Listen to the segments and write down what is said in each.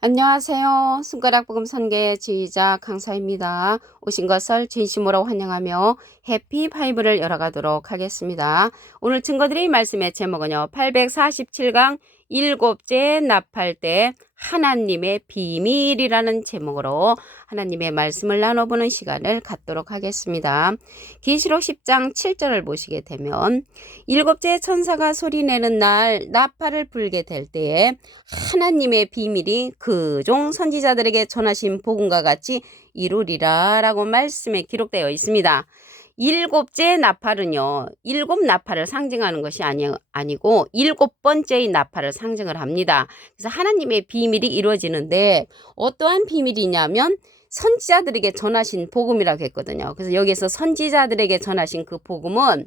안녕하세요. 손가락 복음 선계 지휘자 강사입니다. 오신 것을 진심으로 환영하며 해피 파이브를 열어가도록 하겠습니다. 오늘 증거드릴 말씀의 제목은요. 847강 일곱째 납할 때 하나님의 비밀이라는 제목으로 하나님의 말씀을 나눠보는 시간을 갖도록 하겠습니다. 계시록 10장 7절을 보시게 되면 일곱째 천사가 소리내는 날 나팔을 불게 될 때에 하나님의 비밀이 그 종 선지자들에게 전하신 복음과 같이 이루리라 라고 말씀에 기록되어 있습니다. 일곱째 나팔은요, 일곱 나팔을 상징하는 것이 아니고 일곱 번째의 나팔을 상징을 합니다. 그래서 하나님의 비밀이 이루어지는데 어떠한 비밀이냐면 선지자들에게 전하신 복음이라고 했거든요. 그래서 여기서 선지자들에게 전하신 그 복음은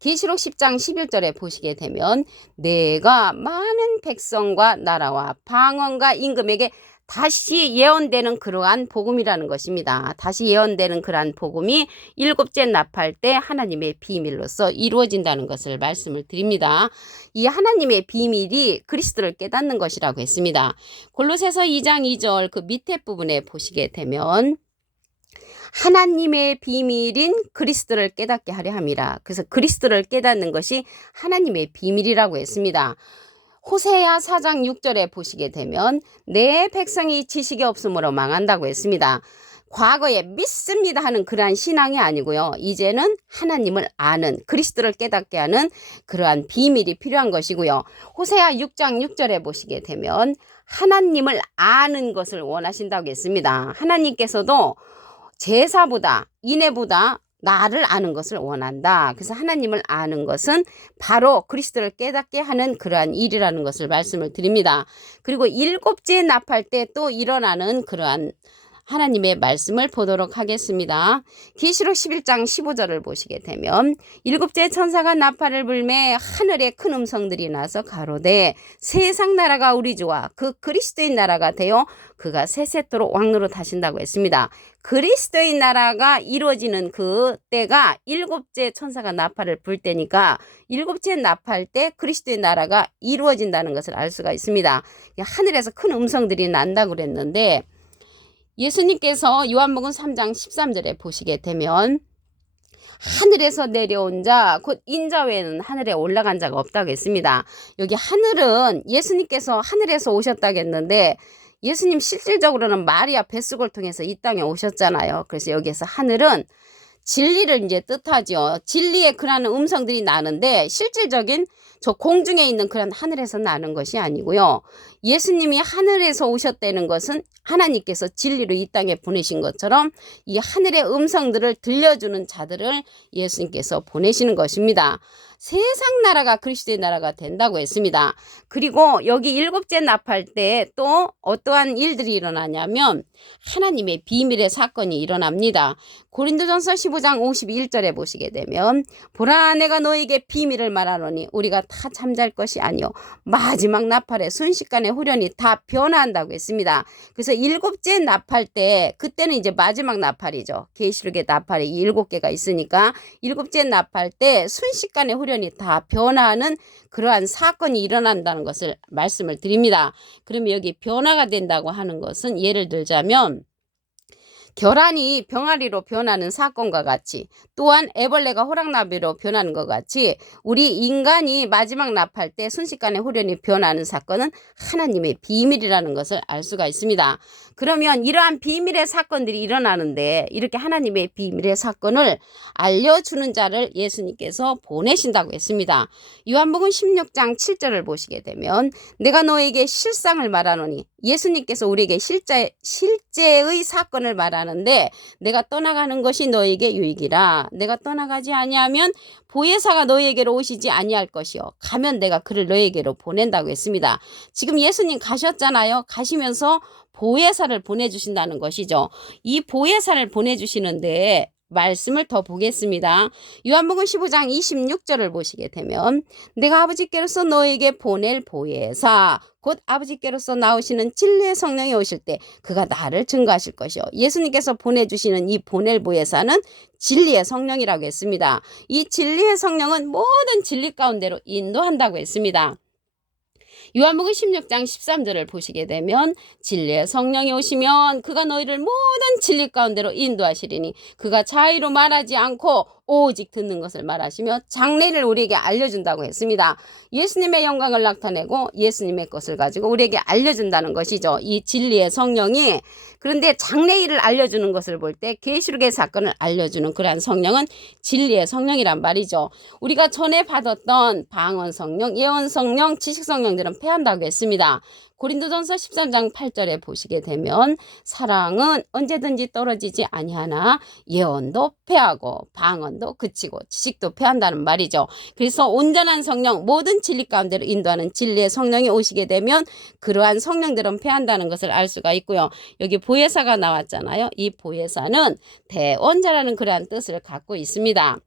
계시록 10장 11절에 보시게 되면 내가 많은 백성과 나라와 방언과 임금에게 다시 예언되는 그러한 복음이라는 것입니다. 다시 예언되는 그러한 복음이 일곱째 납할 때 하나님의 비밀로서 이루어진다는 것을 말씀을 드립니다. 이 하나님의 비밀이 그리스도를 깨닫는 것이라고 했습니다. 골로새서 2장 2절 그 밑에 부분에 보시게 되면 하나님의 비밀인 그리스도를 깨닫게 하려 함이라. 그래서 그리스도를 깨닫는 것이 하나님의 비밀이라고 했습니다. 호세아 4장 6절에 보시게 되면 내 백성이 지식이 없으므로 망한다고 했습니다. 과거에 믿습니다 하는 그러한 신앙이 아니고요. 이제는 하나님을 아는 그리스도를 깨닫게 하는 그러한 비밀이 필요한 것이고요. 호세아 6장 6절에 보시게 되면 하나님을 아는 것을 원하신다고 했습니다. 하나님께서도 제사보다 인애보다 나를 아는 것을 원한다. 그래서 하나님을 아는 것은 바로 그리스도를 깨닫게 하는 그러한 일이라는 것을 말씀을 드립니다. 그리고 일곱째 납할 때 또 일어나는 그러한 하나님의 말씀을 보도록 하겠습니다. 계시록 11장 15절을 보시게 되면 일곱째 천사가 나팔을 불매 하늘에 큰 음성들이 나서 가로되 세상 나라가 우리 주와 그 그리스도의 나라가 되어 그가 세세토록 왕노로 하신다고 했습니다. 그리스도의 나라가 이루어지는 그 때가 일곱째 천사가 나팔을 불 때니까 일곱째 나팔 때 그리스도의 나라가 이루어진다는 것을 알 수가 있습니다. 하늘에서 큰 음성들이 난다고 그랬는데 예수님께서 요한복음 3장 13절에 보시게 되면 하늘에서 내려온 자 곧 인자 외에는 하늘에 올라간 자가 없다고 했습니다. 여기 하늘은 예수님께서 하늘에서 오셨다고 했는데 예수님 실질적으로는 마리아 뱃속을 통해서 이 땅에 오셨잖아요. 그래서 여기에서 하늘은 진리를 이제 뜻하죠. 진리의 그런 음성들이 나는데 실질적인 저 공중에 있는 그런 하늘에서 나는 것이 아니고요. 예수님이 하늘에서 오셨다는 것은 하나님께서 진리로 이 땅에 보내신 것처럼 이 하늘의 음성들을 들려주는 자들을 예수님께서 보내시는 것입니다. 세상 나라가 그리스도의 나라가 된다고 했습니다. 그리고 여기 일곱째 납할 때 또 어떠한 일들이 일어나냐면 하나님의 비밀의 사건이 일어납니다. 고린도전서 15장 51절에 보시게 되면 보라 내가 너에게 비밀을 말하노니 우리가 다 잠잘 것이 아니요 마지막 나팔에 순식간에 후련히 다 변화한다고 했습니다. 그래서 일곱째 나팔 때 그때는 이제 마지막 나팔이죠. 계시록의 나팔이 7개가 있으니까 일곱째 나팔 때 순식간에 후련히 다 변화하는 그러한 사건이 일어난다는 것을 말씀을 드립니다. 그러면 여기 변화가 된다고 하는 것은 예를 들자면 계란이 병아리로 변하는 사건과 같이 또한 애벌레가 호랑나비로 변하는 것 같이 우리 인간이 마지막 납할 때 순식간에 후련히 변하는 사건은 하나님의 비밀이라는 것을 알 수가 있습니다. 그러면 이러한 비밀의 사건들이 일어나는데 이렇게 하나님의 비밀의 사건을 알려주는 자를 예수님께서 보내신다고 했습니다. 요한복음 16장 7절을 보시게 되면 내가 너에게 실상을 말하노니 예수님께서 우리에게 실제의 사건을 말하는데 내가 떠나가는 것이 너에게 유익이라. 내가 떠나가지 아니하면 보혜사가 너에게로 오시지 아니할 것이요 가면 내가 그를 너에게로 보낸다고 했습니다. 지금 예수님 가셨잖아요. 가시면서 보혜사를 보내주신다는 것이죠. 이 보혜사를 보내주시는데 말씀을 더 보겠습니다. 요한복음 15장 26절을 보시게 되면 내가 아버지께로서 너에게 보낼 보혜사 곧 아버지께로서 나오시는 진리의 성령이 오실 때 그가 나를 증거하실 것이요. 예수님께서 보내주시는 이 보낼 보혜사는 진리의 성령이라고 했습니다. 이 진리의 성령은 모든 진리 가운데로 인도한다고 했습니다. 요한복음 16장 13절을 보시게 되면 진리의 성령이 오시면 그가 너희를 모든 진리 가운데로 인도하시리니 그가 자의로 말하지 않고 오직 듣는 것을 말하시며 장래를 우리에게 알려준다고 했습니다. 예수님의 영광을 나타내고 예수님의 것을 가지고 우리에게 알려준다는 것이죠. 이 진리의 성령이. 그런데 장래일을 알려주는 것을 볼 때 계시록의 사건을 알려주는 그러한 성령은 진리의 성령이란 말이죠. 우리가 전에 받았던 방언 성령, 예언 성령, 지식 성령들은 패한다고 했습니다. 고린도전서 13장 8절에 보시게 되면 사랑은 언제든지 떨어지지 아니하나 예언도 패하고 방언도 그치고 지식도 패한다는 말이죠. 그래서 온전한 성령, 모든 진리 가운데로 인도하는 진리의 성령이 오시게 되면 그러한 성령들은 패한다는 것을 알 수가 있고요. 여기 보혜사가 나왔잖아요. 이 보혜사는 대언자라는 그러한 뜻을 갖고 있습니다.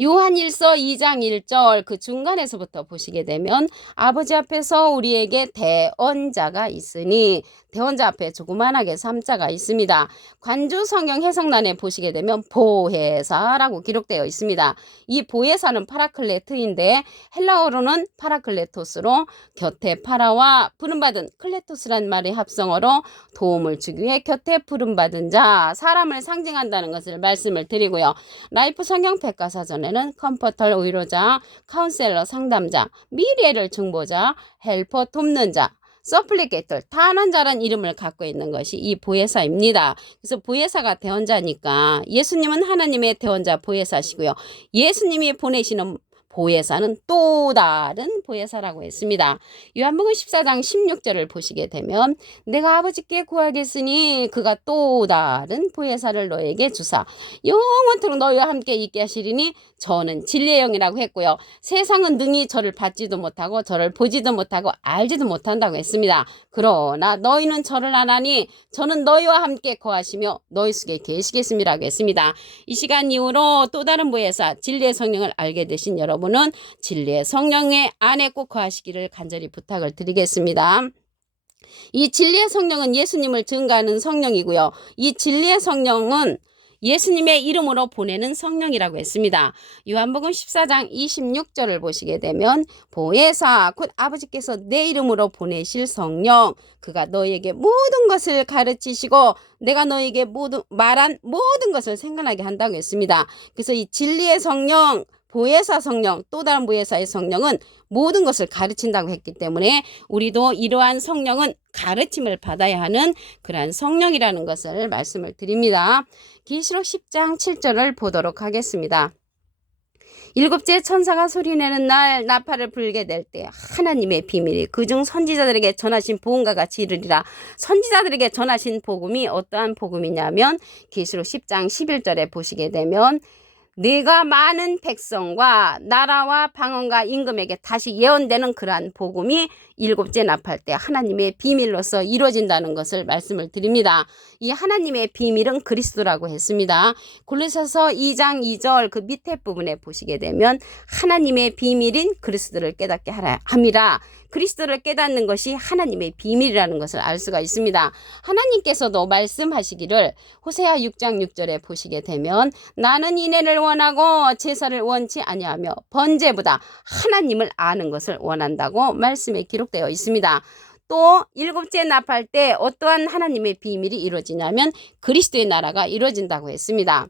요한일서 2장 1절 그 중간에서부터 보시게 되면 아버지 앞에서 우리에게 대언자가 있으니 대언자 앞에 조그만하게 3자가 있습니다. 관주 성경 해석란에 보시게 되면 보혜사라고 기록되어 있습니다. 이 보혜사는 파라클레트인데 헬라어로는 파라클레토스로 곁에 파라와 부름받은 클레토스란 말의 합성어로 도움을 주기 위해 곁에 부름받은 자, 사람을 상징한다는 것을 말씀을 드리고요. 라이프 성경 백과사전에는 컴포터 위로자, 카운셀러 상담자, 미래를 증보자, 헬퍼 돕는 자, 서플리게이터 탄원자란 이름을 갖고 있는 것이 이 보혜사입니다. 그래서 보혜사가 대언자니까 예수님은 하나님의 대언자 보혜사시고요. 예수님이 보내시는 보혜사는 또 다른 보혜사라고 했습니다. 요한복음 14장 16절을 보시게 되면 내가 아버지께 구하겠으니 그가 또 다른 보혜사를 너에게 주사 영원토록 너희와 함께 있게 하시리니 저는 진리의 영이라고 했고요. 세상은 능히 저를 받지도 못하고 저를 보지도 못하고 알지도 못한다고 했습니다. 그러나 너희는 저를 아나니 저는 너희와 함께 거하시며 너희 속에 계시겠음이라고 했습니다. 이 시간 이후로 또 다른 보혜사 진리의 성령을 알게 되신 여러분은 진리의 성령의 안에 꼭 거하시기를 간절히 부탁을 드리겠습니다. 이 진리의 성령은 예수님을 증거하는 성령이고요. 이 진리의 성령은 예수님의 이름으로 보내는 성령이라고 했습니다. 요한복음 14장 26절을 보시게 되면 보혜사 곧 아버지께서 내 이름으로 보내실 성령 그가 너희에게 모든 것을 가르치시고 내가 너희에게 말한 모든 것을 생각나게 한다고 했습니다. 그래서 이 진리의 성령 보혜사 성령, 또 다른 보혜사의 성령은 모든 것을 가르친다고 했기 때문에 우리도 이러한 성령은 가르침을 받아야 하는 그러한 성령이라는 것을 말씀을 드립니다. 계시록 10장 7절을 보도록 하겠습니다. 일곱째 천사가 소리내는 날 나팔을 불게 될 때 하나님의 비밀이 그중 선지자들에게 전하신 복음과 같이 이르리라. 선지자들에게 전하신 복음이 어떠한 복음이냐면 계시록 10장 11절에 보시게 되면 내가 많은 백성과 나라와 방언과 임금에게 다시 예언되는 그러한 복음이 일곱째 나팔 때 하나님의 비밀로서 이루어진다는 것을 말씀을 드립니다. 이 하나님의 비밀은 그리스도라고 했습니다. 골로새서 2장 2절 그 밑에 부분에 보시게 되면 하나님의 비밀인 그리스도를 깨닫게 하라 함이라. 그리스도를 깨닫는 것이 하나님의 비밀이라는 것을 알 수가 있습니다. 하나님께서도 말씀하시기를 호세아 6장 6절에 보시게 되면 나는 인애를 원하고 제사를 원치 아니하며 번제보다 하나님을 아는 것을 원한다고 말씀에 기록되어 있습니다. 또 일곱째 나팔 때 어떠한 하나님의 비밀이 이루어지냐면 그리스도의 나라가 이루어진다고 했습니다.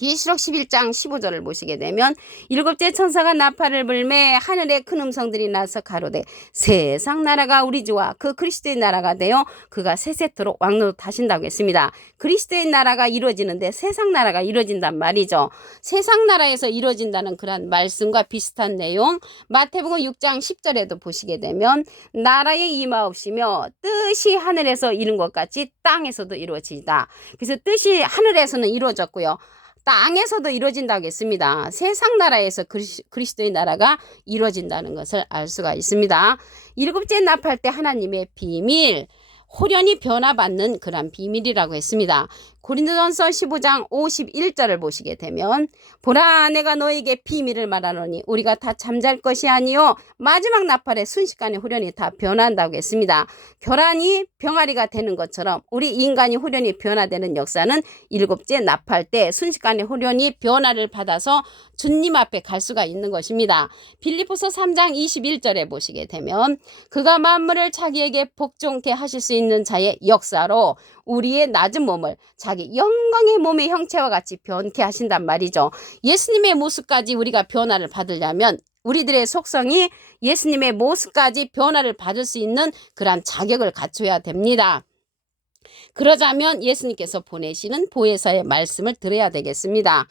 계시록 11장 15절을 보시게 되면 일곱째 천사가 나팔을 불매 하늘에 큰 음성들이 나서 가로되 세상 나라가 우리 주와 그 그리스도의 나라가 되어 그가 세세토록 왕노릇하신다고 했습니다. 그리스도의 나라가 이루어지는데 세상 나라가 이루어진단 말이죠. 세상 나라에서 이루어진다는 그런 말씀과 비슷한 내용 마태복음 6장 10절에도 보시게 되면 나라에 임하옵시며 뜻이 하늘에서 이룬 것 같이 땅에서도 이루어지다. 그래서 뜻이 하늘에서는 이루어졌고요. 땅에서도 이루어진다고 했습니다. 세상 나라에서 그리스도의 나라가 이루어진다는 것을 알 수가 있습니다. 일곱째 나팔 때 하나님의 비밀 호련히 변화받는 그런 비밀이라고 했습니다. 고린도전서 15장 51절을 보시게 되면 보라 내가 너에게 비밀을 말하노니 우리가 다 잠잘 것이 아니요 마지막 나팔에 순식간에 후련히 다 변한다고 했습니다. 계란이 병아리가 되는 것처럼 우리 인간이 후련히 변화되는 역사는 일곱째 나팔 때 순식간에 후련히 변화를 받아서 주님 앞에 갈 수가 있는 것입니다. 빌립보서 3장 21절에 보시게 되면 그가 만물을 자기에게 복종케 하실 수 있는 자의 역사로 우리의 낮은 몸을 자기 영광의 몸의 형체와 같이 변케 하신단 말이죠. 예수님의 모습까지 우리가 변화를 받으려면 우리들의 속성이 예수님의 모습까지 변화를 받을 수 있는 그러한 자격을 갖춰야 됩니다. 그러자면 예수님께서 보내시는 보혜사의 말씀을 들어야 되겠습니다.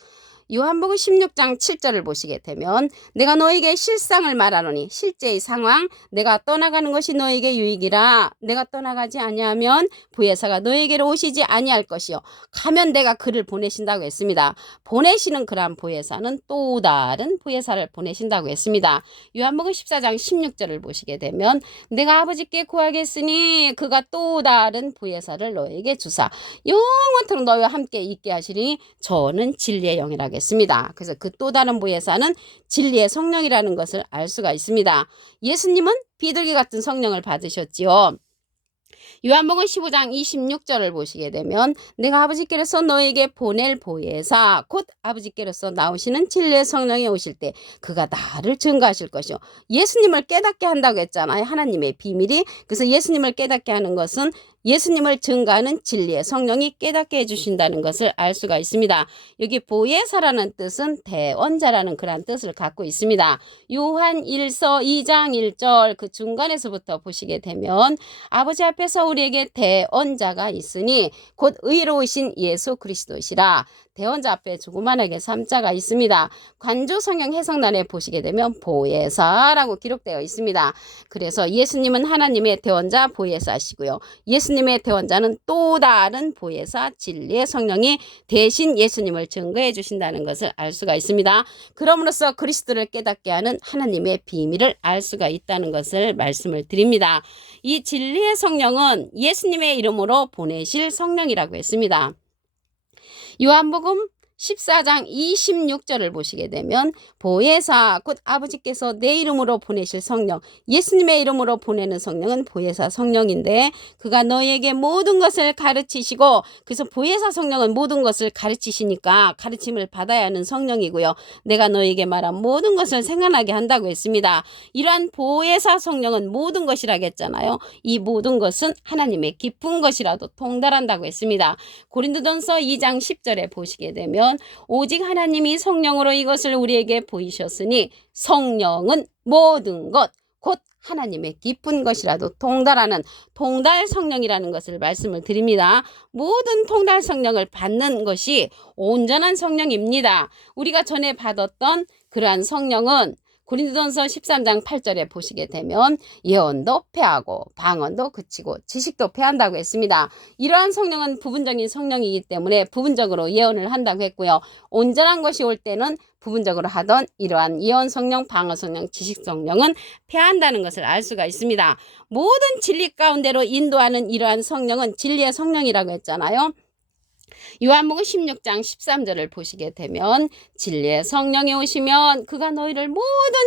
요한복음 16장 7절을 보시게 되면 내가 너에게 실상을 말하노니 실제의 상황 내가 떠나가는 것이 너에게 유익이라 내가 떠나가지 아니하면 보혜사가 너에게로 오시지 아니할 것이요 가면 내가 그를 보내신다고 했습니다. 보내시는 그러한 보혜사는 또 다른 보혜사를 보내신다고 했습니다. 요한복음 14장 16절을 보시게 되면 내가 아버지께 구하겠으니 그가 또 다른 보혜사를 너에게 주사 영원토록 너희와 함께 있게 하시니 저는 진리의 영이라고 했습니다. 그래서 그 또 다른 보혜사는 진리의 성령이라는 것을 알 수가 있습니다. 예수님은 비둘기 같은 성령을 받으셨지요. 요한복음 15장 26절을 보시게 되면 내가 아버지께로서 너에게 보낼 보혜사 곧 아버지께로서 나오시는 진리의 성령이 오실 때 그가 나를 증거하실 것이요. 예수님을 깨닫게 한다고 했잖아요. 하나님의 비밀이. 그래서 예수님을 깨닫게 하는 것은 예수님을 증거하는 진리의 성령이 깨닫게 해주신다는 것을 알 수가 있습니다. 여기 보혜사라는 뜻은 대언자라는 그런 뜻을 갖고 있습니다. 요한 1서 2장 1절 그 중간에서부터 보시게 되면 아버지 앞에서 우리에게 대언자가 있으니 곧 의로우신 예수 그리스도시라. 대언자 앞에 조그만하게 3자가 있습니다. 관조 성경 해석란에 보시게 되면 보혜사라고 기록되어 있습니다. 그래서 예수님은 하나님의 대언자 보혜사시고요. 예수님의 대언자는 또 다른 보혜사 진리의 성령이 대신 예수님을 증거해 주신다는 것을 알 수가 있습니다. 그럼으로써 그리스도를 깨닫게 하는 하나님의 비밀을 알 수가 있다는 것을 말씀을 드립니다. 이 진리의 성령은 예수님의 이름으로 보내실 성령이라고 했습니다. 요한복음 14장 26절을 보시게 되면 보혜사 곧 아버지께서 내 이름으로 보내실 성령 예수님의 이름으로 보내는 성령은 보혜사 성령인데 그가 너희에게 모든 것을 가르치시고 그래서 보혜사 성령은 모든 것을 가르치시니까 가르침을 받아야 하는 성령이고요. 내가 너희에게 말한 모든 것을 생각나게 한다고 했습니다. 이러한 보혜사 성령은 모든 것이라고 했잖아요. 이 모든 것은 하나님의 깊은 것이라도 통달한다고 했습니다. 고린도전서 2장 10절에 보시게 되면 오직 하나님이 성령으로 이것을 우리에게 보이셨으니 성령은 모든 것 곧 하나님의 깊은 것이라도 통달하는 통달 성령이라는 것을 말씀을 드립니다. 모든 통달 성령을 받는 것이 온전한 성령입니다. 우리가 전에 받았던 그러한 성령은 고린도전서 13장 8절에 보시게 되면 예언도 패하고 방언도 그치고 지식도 패한다고 했습니다. 이러한 성령은 부분적인 성령이기 때문에 부분적으로 예언을 한다고 했고요. 온전한 것이 올 때는 부분적으로 하던 이러한 예언 성령, 방언 성령, 지식 성령은 패한다는 것을 알 수가 있습니다. 모든 진리 가운데로 인도하는 이러한 성령은 진리의 성령이라고 했잖아요. 요한복음 16장 13절을 보시게 되면 진리의 성령이 오시면 그가 너희를 모든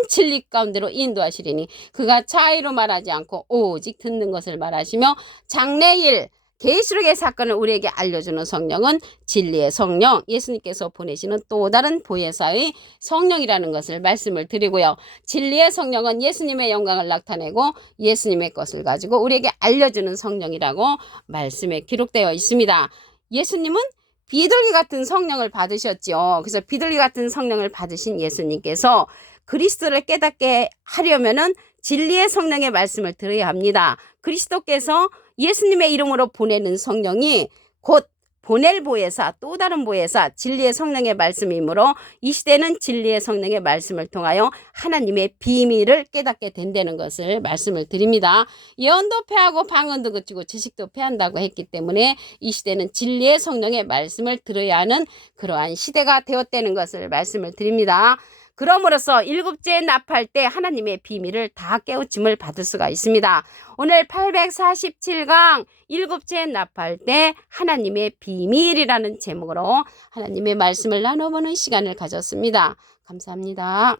진리 가운데로 인도하시리니 그가 자의로 말하지 않고 오직 듣는 것을 말하시며 장래일 계시록의 사건을 우리에게 알려주는 성령은 진리의 성령, 예수님께서 보내시는 또 다른 보혜사의 성령이라는 것을 말씀을 드리고요. 진리의 성령은 예수님의 영광을 나타내고 예수님의 것을 가지고 우리에게 알려주는 성령이라고 말씀에 기록되어 있습니다. 예수님은 비둘기 같은 성령을 받으셨죠. 그래서 비둘기 같은 성령을 받으신 예수님께서 그리스도를 깨닫게 하려면은 진리의 성령의 말씀을 들어야 합니다. 그리스도께서 예수님의 이름으로 보내는 성령이 곧 보낼 보혜사, 또 다른 보혜사, 진리의 성령의 말씀이므로 이 시대는 진리의 성령의 말씀을 통하여 하나님의 비밀을 깨닫게 된다는 것을 말씀을 드립니다. 예언도 패하고 방언도 그치고 지식도 패한다고 했기 때문에 이 시대는 진리의 성령의 말씀을 들어야 하는 그러한 시대가 되었다는 것을 말씀을 드립니다. 그럼으로써 일곱째 납할 때 하나님의 비밀을 다 깨우침을 받을 수가 있습니다. 오늘 847강 일곱째 납할 때 하나님의 비밀이라는 제목으로 하나님의 말씀을 나눠보는 시간을 가졌습니다. 감사합니다.